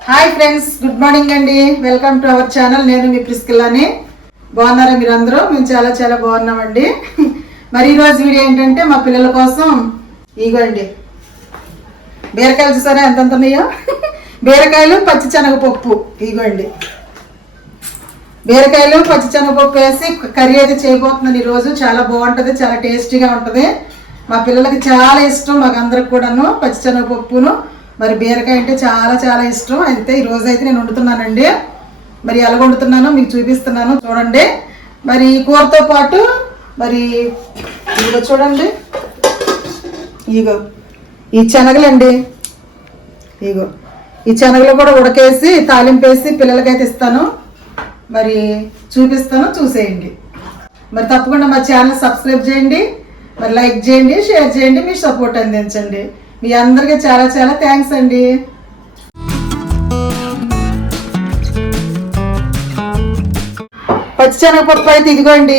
Hi friends good morning అండి. Welcome to our channel నేను మీ ప్రిస్కిల్లాని. బాగున్నారా మీరందరూ? మేము చాలా చాలా బాగున్నామండి. మరి ఈరోజు వీడియో ఏంటంటే మా పిల్లల కోసం ఇగోండి బీరకాయలు చూసారా? ఎంతెంత ఉన్నాయో? బీరకాయలు పచ్చి శనగపప్పు ఇగోండి బీరకాయలు పచ్చి శనగపప్పు వేసి కర్రీ అయితే చేయబోతున్నాను ఈరోజు. చాలా బాగుంటుంది చాలా టేస్టీగా ఉంటుంది. మా పిల్లలకి చాలా ఇష్టం మాకు అందరికి కూడాను పచ్చి శనగపప్పును మరి బీరకాయ అంటే చాలా చాలా ఇష్టం. అయితే ఈ అయితే నేను వండుతున్నానండి. మరి ఎలా వండుతున్నానో మీకు చూపిస్తున్నాను. చూడండి. మరి ఈ కూరతో పాటు మరి ఇదిగో చూడండి. ఇగో ఈ శనగలండి. ఇగో ఈ శనగలు కూడా ఉడకేసి తాలింపేసి పిల్లలకైతే ఇస్తాను. మరి చూపిస్తాను చూసేయండి. మరి తప్పకుండా మా ఛానల్ సబ్స్క్రైబ్ చేయండి. మరి లైక్ చేయండి షేర్ చేయండి మీ సపోర్ట్ అందించండి. మీ అందరికీ చాలా చాలా థ్యాంక్స్ అండి. పచ్చిశనగపప్పు అయితే ఇదిగోండి.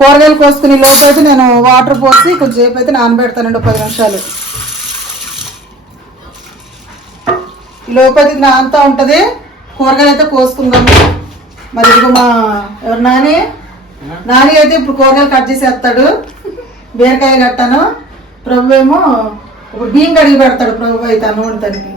కూరగాయలు కోసుకుని లోపు అయితే నేను వాటర్ పోసి కొంచెంసేపు అయితే నానబెడతానండి పది నిమిషాలు. లోపు అయితే నానుతూ ఉంటుంది. కూరగాయలు అయితే కోసుకుందాము మరి ఇదిగో మా ఎవరు నాని? నాని అయితే ఇప్పుడు కూరగాయలు కట్ చేసేస్తాడు. బీరకాయ కట్టాను. ప్రభు ఏమో ఇప్పుడు బియ్యం కడిగి పెడతాడు ప్రభు అయితే అన్నం తనకి.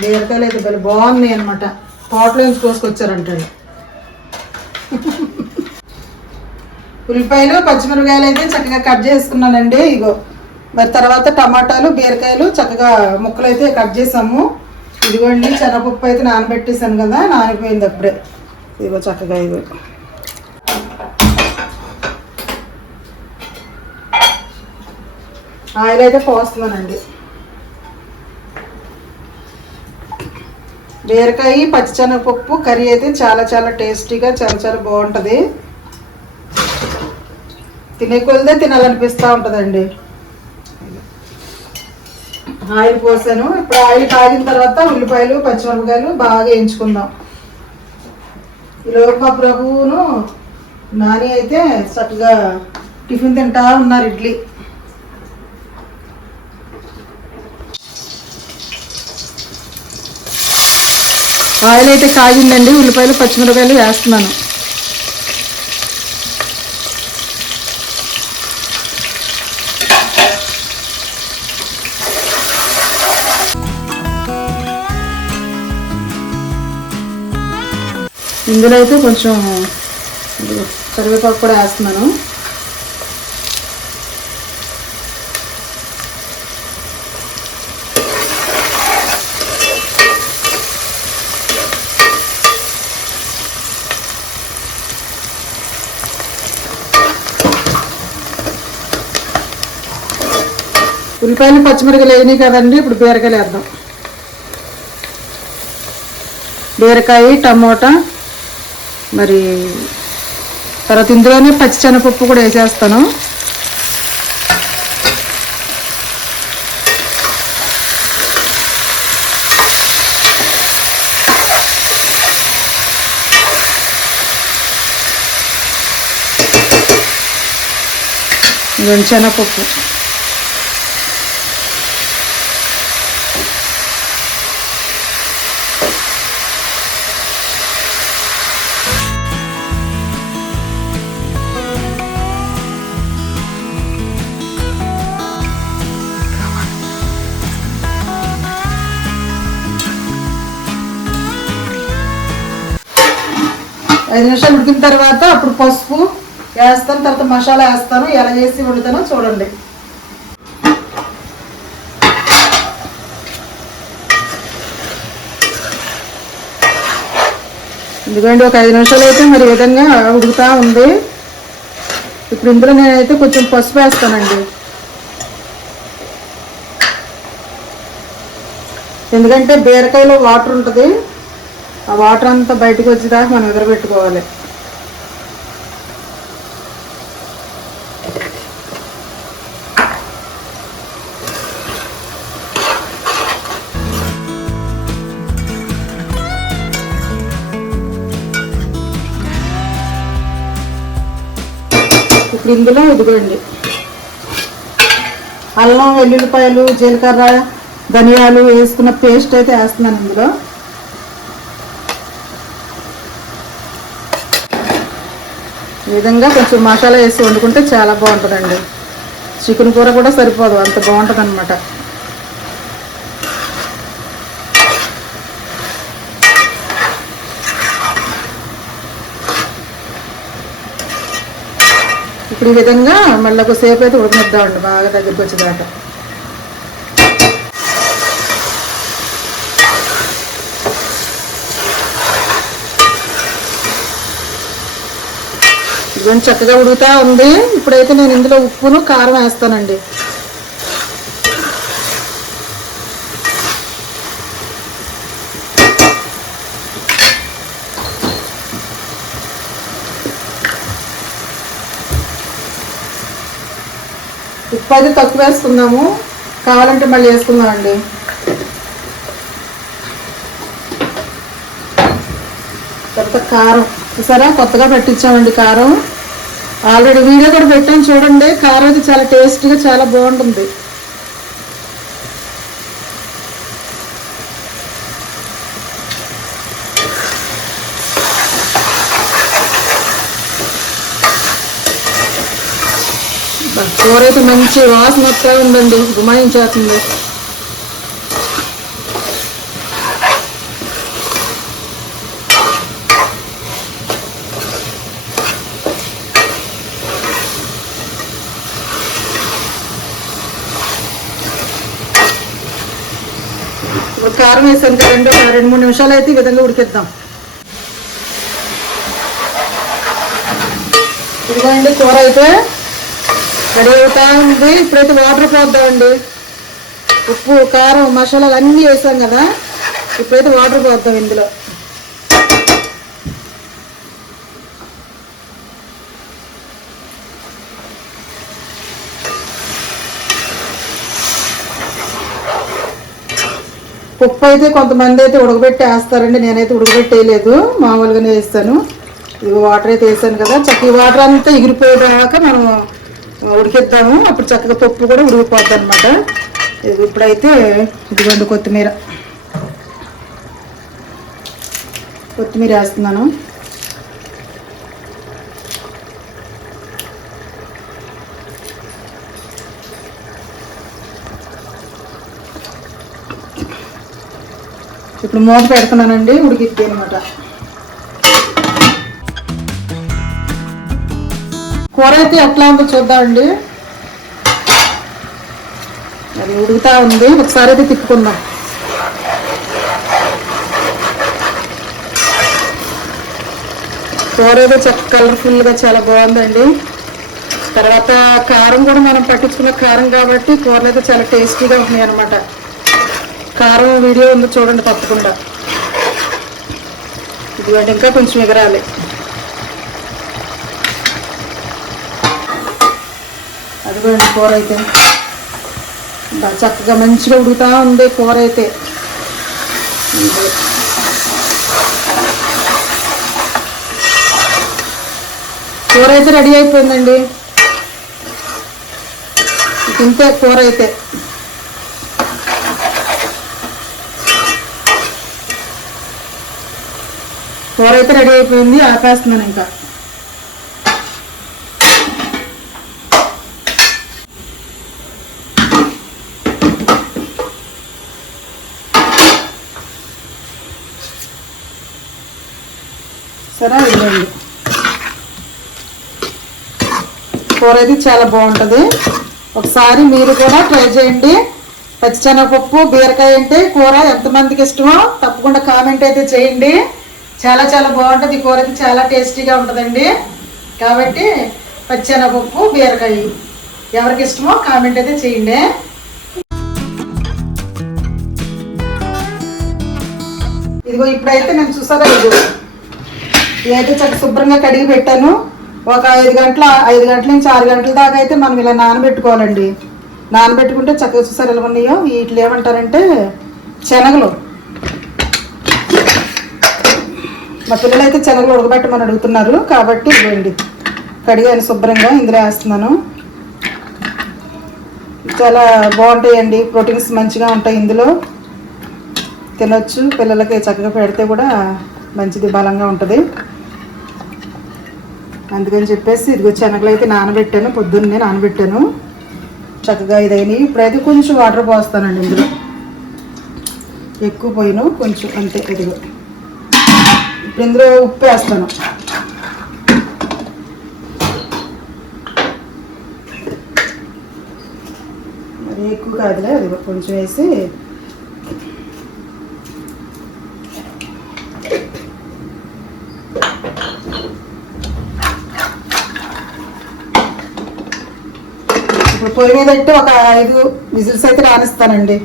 బీరకాయలు అయితే భలే బాగున్నాయి అనమాట తోటలో నుంచి కోసుకొచ్చారంటాడు. ఉల్లిపాయలు పచ్చిమిరపకాయలు అయితే చక్కగా కట్ చేసుకున్నానండి. ఇగో మరి తర్వాత టమాటాలు బీరకాయలు చక్కగా ముక్కలు అయితే కట్ చేసాము. ఇదిగోండి శనగపప్పు అయితే నానబెట్టేసాను కదా నానిపోయింది అప్పుడే. ఇదిగో చక్కగా ఇది. ఆయిల్ అయితే పోస్తున్నానండి. బీరకాయ పచ్చిశనగపప్పు కర్రీ అయితే చాలా చాలా టేస్టీగా చాలా చాలా బాగుంటుంది. తినే కొలిదే తినాలనిపిస్తూ ఉంటుందండి. ఆయిల్ పోసాను. ఇప్పుడు ఆయిల్ కాగిన తర్వాత ఉల్లిపాయలు పచ్చిమిరపకాయలు బాగా వేయించుకుందాం. ఈలోపు మా ప్రభువును నాని అయితే చక్కగా టిఫిన్ తింటా ఉన్నారు ఇడ్లీ. ఆయిల్ అయితే కాగిందండి ఉల్లిపాయలు పచ్చిమిరపకాయలు వేస్తున్నాను. ఇందులో అయితే కొంచెం కరివేపాకు కూడా వేస్తున్నాను. ఉల్లిపాయలు పచ్చిమిరకాయలు వేయినాయి కదండి ఇప్పుడు బీరకాయలు వేద్దాం. బీరకాయ టమోటా మరి తర్వాత ఇందులోనే పచ్చిశనగపప్పు కూడా వేసేస్తాను. ఇదిగోండి శనగపప్పు. ఐదు నిమిషాలు ఉడికిన తర్వాత అప్పుడు పసుపు వేస్తాను తర్వాత మసాలా వేస్తాను ఎలా చేసి వండుతానో చూడండి. ఎందుకంటే ఒక ఐదు నిమిషాలు అయితే మరి ఈ విధంగా ఉడుకుతా ఉంది. ఇప్పుడు ఇందులో నేనైతే కొంచెం పసుపు వేస్తానండి. ఎందుకంటే బీరకాయలో వాటర్ ఉంటుంది. ఆ వాటర్ అంతా బయటకు వచ్చేదాకా మనం ఎదురబెట్టుకోవాలి ఇప్పుడు ఇందులో ఇదిగోండి. అల్లం వెల్లుల్లిపాయలు జీలకర్ర ధనియాలు వేసుకున్న పేస్ట్ అయితే వేస్తున్నాను ఇందులో. ఈ విధంగా కొంచెం మసాలా వేసి వండుకుంటే చాలా బాగుంటుందండి. చికెన్ కూర కూడా సరిపోదు అంత బాగుంటుంది అనమాట ఇప్పుడు ఈ విధంగా మళ్ళీ ఒకసేపు అయితే ఉడకనిద్దామండి బాగా దగ్గరికి వచ్చేదాకా ఇదిగోండి చక్కగా ఉడుకుతా ఉంది. ఇప్పుడైతే నేను ఇందులో ఉప్పును కారం వేస్తానండి. ఉప్పు అయితే తక్కువ వేసుకుందాము. కావాలంటే మళ్ళీ వేసుకుందామండి. తర్వాత కారం. చూసారా కొత్తగా పెట్టించామండి కారం. ఆల్రెడీ వీడియో కూడా పెట్టాను చూడండి. కారం అయితే చాలా టేస్ట్గా చాలా బాగుంటుంది. కూర అయితే మంచి వాసన వస్తూ ఉందండి. గుమాయించేస్తుంది ఇప్పుడు కారం వేసాను కదండి ఒక రెండు మూడు నిమిషాలు అయితే ఈ విధంగా ఉడికిద్దాం. ఇదిగోండి కూర అయితే రెడీ అవుతా ఉంది. ఇప్పుడైతే వాటర్ పోద్దామండి. ఉప్పు కారం మసాలాలు అన్నీ వేసాం కదా. ఇప్పుడైతే వాటర్ పోద్దాం ఇందులో. పప్పు అయితే కొంతమంది అయితే ఉడకబెట్టి వేస్తారండి నేనైతే ఉడకబెట్టి వేయలేదు మామూలుగానే వేస్తాను. ఇది వాటర్ అయితే వేసాను కదా చక్క ఈ వాటర్ అంతా ఎగిరిపోయేదాకా మనం ఉడికిద్దాము. అప్పుడు చక్కగా పప్పు కూడా ఉడికిపోద్ది అనమాట ఇది ఇప్పుడైతే ఇదిగోండి కొత్తిమీర. కొత్తిమీర వేస్తున్నాను. ఇప్పుడు మూత పెడుతున్నానండి ఉడికిద్ది అనమాట కూర అయితే ఎట్లా ఉందో చూద్దామండి. అది ఉడుకుతా ఉంది ఒకసారి అయితే తిప్పుకుందాం. కూర అయితే చక్క కలర్ఫుల్గా చాలా బాగుందండి. తర్వాత కారం కూడా మనం పట్టించుకున్న కారం కాబట్టి కూరలు అయితే చాలా టేస్టీగా ఉన్నాయి అనమాట కారం వీడియో ఉందో చూడండి తప్పకుండా. ఇదిగోండి ఇంకా కొంచెం ఎగరాలి. అదిగోండి కూర అయితే. చక్కగా మంచిగా ఉడుకుతా ఉంది కూర అయితే. కూర అయితే రెడీ అయిపోయిందండి. ఇంతే కూర అయితే. అయితే రెడీ అయిపోయింది ఆపేస్తున్నాను ఇంకా. సరే ఇవ్వండి కూర అయితే చాలా బాగుంటుంది. ఒకసారి మీరు కూడా ట్రై చేయండి. పచ్చిశనగపప్పు బీరకాయ అంటే కూర ఎంతమందికి ఇష్టమో తప్పకుండా కామెంట్ అయితే చేయండి. చాలా చాలా బాగుంటుంది. ఈ కూర అయితే చాలా టేస్టీగా ఉంటుందండి. కాబట్టి పచ్చిశనగపప్పు బీరకాయ. ఎవరికి ఇష్టమో కామెంట్ అయితే చేయండి. ఇదిగో ఇప్పుడైతే నేను చూసారా ఇది? ఇదైతే చక్క శుభ్రంగా కడిగి పెట్టాను. ఒక ఐదు గంటల ఐదు గంటల నుంచి ఆరు గంటల దాకా అయితే మనం ఇలా నానబెట్టుకోవాలండి. నానబెట్టుకుంటే చక్కగా చూసారు ఎలా ఉన్నాయో? వీటిలో ఏమంటారంటే శనగలు. మా పిల్లలు అయితే శనగలు ఉడకబెట్టమని అడుగుతున్నారు. కాబట్టి ఇవ్వండి. కడిగాను శుభ్రంగా ఇందులో వేస్తున్నాను. చాలా బాగుంటాయండి. ప్రోటీన్స్ మంచిగా ఉంటాయి ఇందులో. తినొచ్చు. పిల్లలకి చక్కగా పెడితే కూడా మంచిది బలంగా ఉంటుంది. అందుకని చెప్పేసి ఇదిగో శనగలు అయితే నానబెట్టాను. పొద్దున్నే నానబెట్టాను. చక్కగా ఇదైనవి ఇప్పుడైతే కొంచెం వాటర్ పోస్తానండి ఇందులో. ఎక్కువ పోయిన. కొంచెం అంతే ఇదిగో. ఇప్పుడు ఇందులో ఉప్పు వేస్తాను. మరి ఎక్కువ కాదులే అది కొంచెం వేసి. ఇప్పుడు పొయ్యి మీద పెట్టి ఒక ఐదు విజిల్స్ అయితే రాణిస్తానండి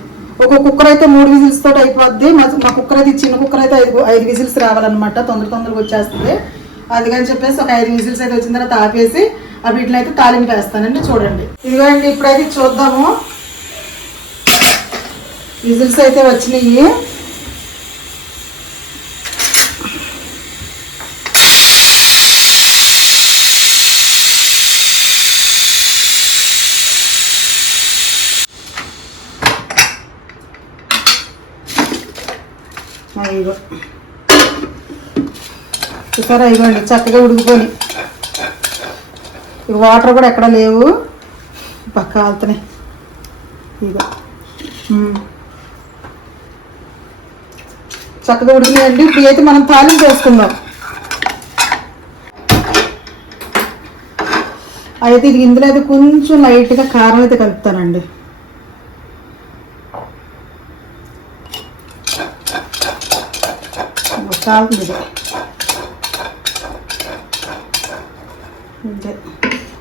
ఒక కుక్కర్ అయితే మూడు విజిల్స్ తోటి అయిపోద్ది. మా మా కుక్కర్ అయితే చిన్న కుక్కర్ అయితే ఐదు ఐదు విజిల్స్ రావాలన్నమాట. తొందర తొందరగా వచ్చేస్తుంది. అందుకని చెప్పేసి ఒక ఐదు విజిల్స్ అయితే వచ్చిన తర్వాత ఆపేసి ఆ వీటిని అయితే తాలింపు వేస్తానండి. చూడండి. ఇదిగోండి ఇప్పుడైతే చూద్దాము. విజిల్స్ అయితే వచ్చినాయి. ఇగో. చూసారా ఇవ్వండి చక్కగా ఉడికిపోయి ఇక వాటర్ కూడా ఎక్కడ లేవు. పక్క కాలుతున్నాయి. ఇగో. చక్కగా ఉడికినాయండి. ఇప్పుడు అయితే మనం తాలింపు వేసుకుందాం. అయితే ఇది ఇందులో అయితే కొంచెం లైట్గా కారం అయితే కలుపుతానండి. కాలుతుంది ఇది. అంతే.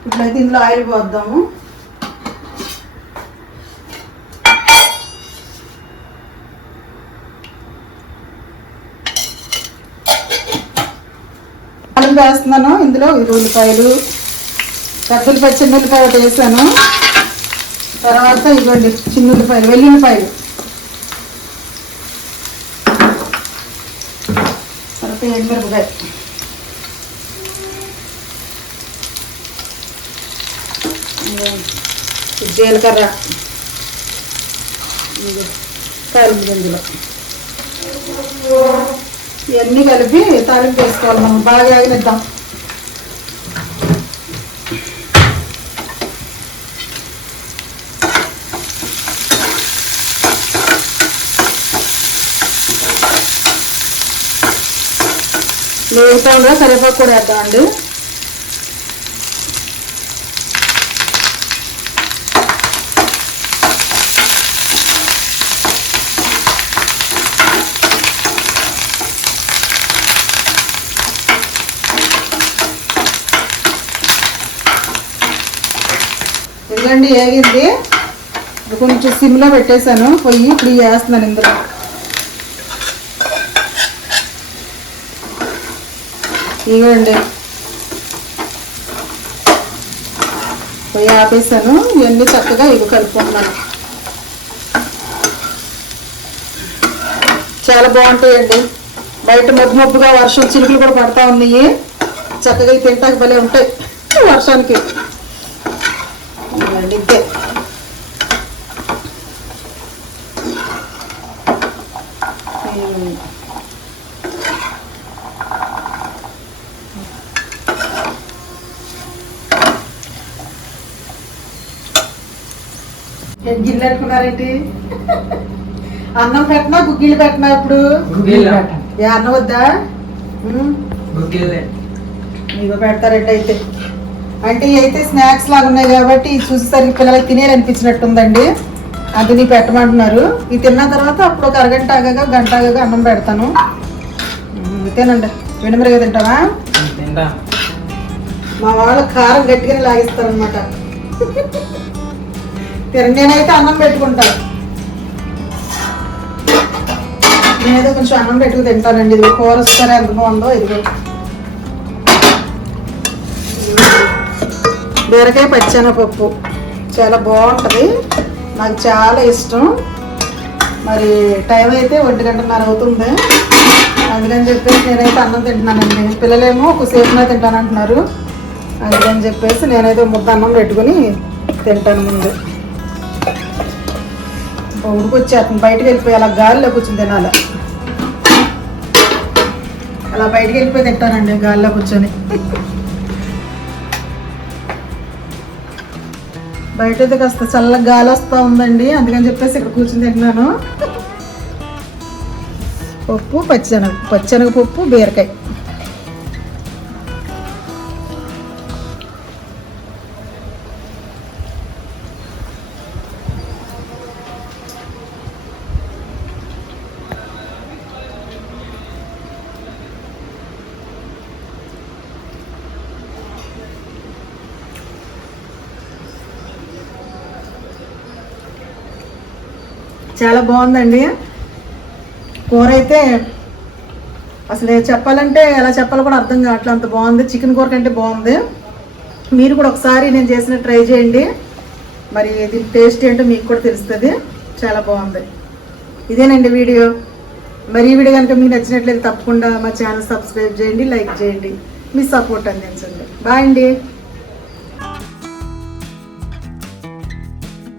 ఇప్పుడైతే ఇందులో ఆయిల్ పోద్దాము. అల్లం వేస్తున్నాను. ఇందులో ఉల్లిపాయలు పెద్దలు పచ్చి చిన్న ఉల్లిపాయ వేసాను. తర్వాత ఇవ్వండి చిన్న ఉల్లిపాయలు వెల్లుల్లిపాయలు. తర్వాత ఎండుమిరపకాయ ఇదిగోండి. జీలకర్ర. ఇది తాలింపు గింజలు. ఇవన్నీ కలిపి తాలింపు వేసుకోవాలి మనం. బాగా ఆగినిద్దాం. వేగుతా ఉండగా కరివేపాకు కూడా వేద్దామండి. ఇదిగండి ఏగింది. కొంచెం సిమ్లో పెట్టేశాను. పొయ్యి ఇప్పుడు వేస్తున్నాను ఇందులో. ఇవ్వండి పోయి ఆపేసాను. ఇవన్నీ చక్కగా ఇవి కలుపుకున్నాను చాలా బాగుంటాయండి. బయట మబ్బు మబ్బుగా వర్షం చిలుకలు కూడా పడతా ఉన్నాయి. చక్కగా ఇవి తింటాక భలే ఉంటాయి. వర్షానికి ఇవ్వండి ఇంతే ఉమ్. గిన్నె పెట్టుకున్నారేంటి? అన్నం పెట్టినా? గుగ్గిళ్ళు పెట్టినా ఇప్పుడు? ఏ అన్నం వద్దా. ఇగో పెడతారంట అయితే. అంటే ఇవి అయితే స్నాక్స్ లాగా ఉన్నాయి కాబట్టి ఇవి చూసేసరికి పిల్లలకి తినేయాలనిపించినట్టుందండి అది నీ పెట్టమంటున్నారు. ఇది తిన్న తర్వాత అప్పుడు ఒక అరగంట ఆగాక గంట ఆగాక అన్నం పెడతాను. ఉమ్, తినండి వెనుమరగా తింటావా? తింటా. మా వాళ్ళు కారం గట్టిగానే లాగిస్తారనమాట నేనైతే అన్నం పెట్టుకుంటాను నేనైతే కొంచెం అన్నం పెట్టుకు తింటానండి. ఇది కూర వస్తారా? ఎంత బాగుందో ఇది బీరకాయ పచ్చెనపప్పు. చాలా బాగుంటుంది. నాకు చాలా ఇష్టం. మరి టైం అయితే ఒంటి గంటన్నర అవుతుంది. అందుకని చెప్పేసి నేనైతే అన్నం తింటున్నానండి. పిల్లలేమో ఒకసేపున తింటానంటున్నారు. అందుకని చెప్పేసి నేనైతే ముద్ద అన్నం పెట్టుకుని తింటాను ముందు. ఉడికొచ్చేస్తుంది బయటకు వెళ్ళిపోయి అలా గాలిలో కూర్చొని తినాలి. అలా బయటకు వెళ్ళిపోయి తింటానండి గాలిలో కూర్చొని. బయట అయితే కాస్త చల్ల గాలి వస్తూ ఉందండి అందుకని చెప్పేసి ఇక్కడ కూర్చొని తింటున్నాను. పప్పు పచ్చనగ పచ్చనగ పప్పు బీరకాయ. చాలా బాగుందండి. కూర అయితే అసలు చెప్పాలంటే ఎలా చెప్పాలో కూడా అర్థం కావట్లేదు. అంత బాగుంది. చికెన్ కూర కంటే బాగుంది. మీరు కూడా ఒకసారి నేను చేసిన ట్రై చేయండి. మరి దీని టేస్ట్ ఏంటో మీకు కూడా తెలుస్తుంది. చాలా బాగుంది. ఇదేనండి వీడియో. మరి ఈ వీడియో కనుక మీకు నచ్చినట్లయితే తప్పకుండా మా ఛానల్ సబ్స్క్రైబ్ చేయండి లైక్ చేయండి. మీ సపోర్ట్ అందించండి. బాయ్ అండి.